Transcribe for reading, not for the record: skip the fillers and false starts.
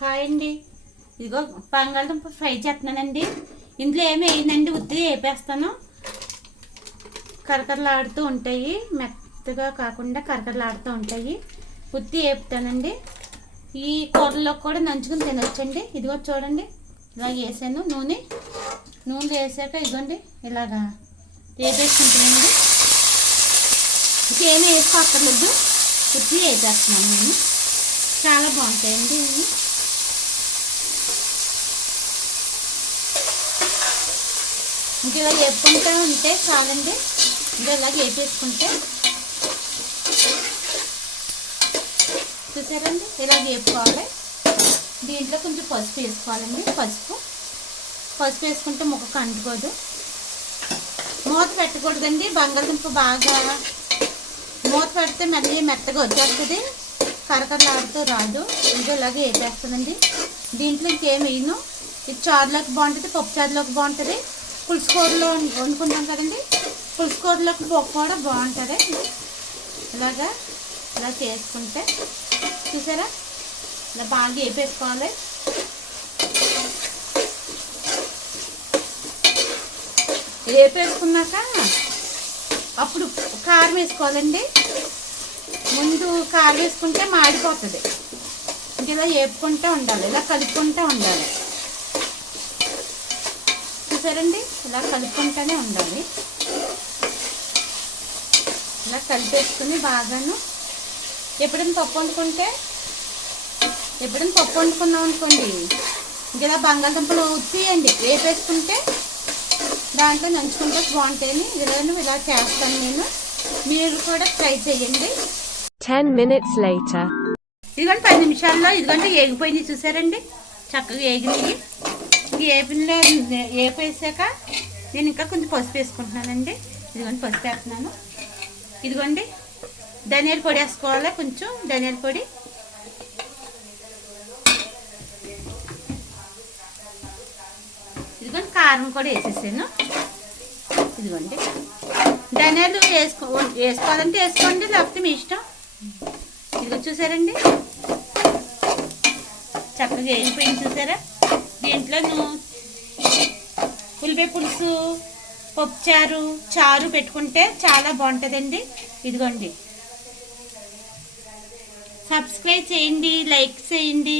Hi అండి. ఇదిగో బంగాళదుంప ఫ్రై చేస్తున్నానండి. ఇందులో ఏమి వేయనండి, ఉత్తి వేపేస్తాను. కరకరలాడుతూ ఉంటాయి, మెత్తగా కాకుండా కరకరలాడుతూ ఉంటాయి. ఉత్తి వేపుతానండి. ఈ కూరలో కూడా నంచుకుని తినొచ్చండి. ఇదిగో చూడండి, ఇలా వేసాను. నూనె వేసాక ఇదిగోండి ఇలాగా వేపేసుకుంటానండి. ఇంకేమీ వేసుకోక్కర్లేదు, ఉత్తి వేసేస్తున్నాను నేను. చాలా బాగుంటాయండి ఇవి. ఇంక ఇలా వేపుకుంటూ ఉంటే చాలండి. ఇంకా ఇలా వేపేసుకుంటే చూసారండి, ఇలా వేపుకోవాలి. దీంట్లో కొంచెం పసుపు వేసుకోవాలండి. పసుపు వేసుకుంటే ముక్కకు అంటుకోదు. మూత పెట్టకూడదండి. బంగాళదుంప బాగా మూత పెడితే మళ్ళీ మెత్తగా వచ్చేస్తుంది, కరకరలాడుతూ రాదు. ఇంకా ఇలాగే వేపేస్తుందండి. దీంట్లో ఇంకేం వేయను. ఇది చారులోకి బాగుంటుంది, పప్పు చారులోకి బాగుంటుంది, పులుసు కూరలో వండుకుంటాం కదండి, పులుసు కూరలోకి కూడా బాగుంటుంది. ఇలా చేసుకుంటే చూసారా, ఇలా బాగా వేపేసుకోవాలి. వేపేసుకున్నాక అప్పుడు కారం వేసుకోవాలండి. ముందు కారం వేసుకుంటే మాడిపోతుంది. ఇంక ఇలా వేపుకుంటూ ఉండాలి, ఇలా కలుపుకుంటూ ఉండాలి. చూసారండి, ఇలా కలుపుకుంటూనే ఉండాలి. ఇలా కలిపేసుకుని బాగాను ఎప్పుడైనా పప్పు వండుకున్నాం అనుకోండి, ఇంక ఇలా బంగాళదుంపలు ఉత్తియండి వేపేసుకుంటే దాంట్లో నంచుకుంటే బాగుంటాయని ఇలా చేస్తాను నేను. మీరు కూడా ట్రై చేయండి. 10 minutes later. ఇదిగోండి 10 నిమిషాల్లో ఇదిగోండి ఏగిపోయింది. చూసారండి, చక్కగా ఏగినాయి. వేపేసాక నేను ఇంకా కొంచెం పసుపు వేసుకుంటున్నానండి. ఇదిగోండి పసుపు వేస్తున్నాను. ఇదిగోండి ధనియాల పొడి వేసుకోవాలి, కొంచెం ధనియాల పొడి. ఇదిగోండి కారం కూడా వేసేసాను. ఇదిగోండి ధనియాలు వేసుకోవాలంటే వేసుకోండి, లేకపోతే మీ ఇష్టం. ఇదిగో చూసారండి, చక్కగా వేగిపోయింది. చూసారా, దీంట్లో ఉల్లిపాయ పులుసు, పప్పు చారు పెట్టుకుంటే చాలా బాగుంటుందండి. ఇదిగోండి, సబ్స్క్రైబ్ చేయండి, లైక్ చేయండి.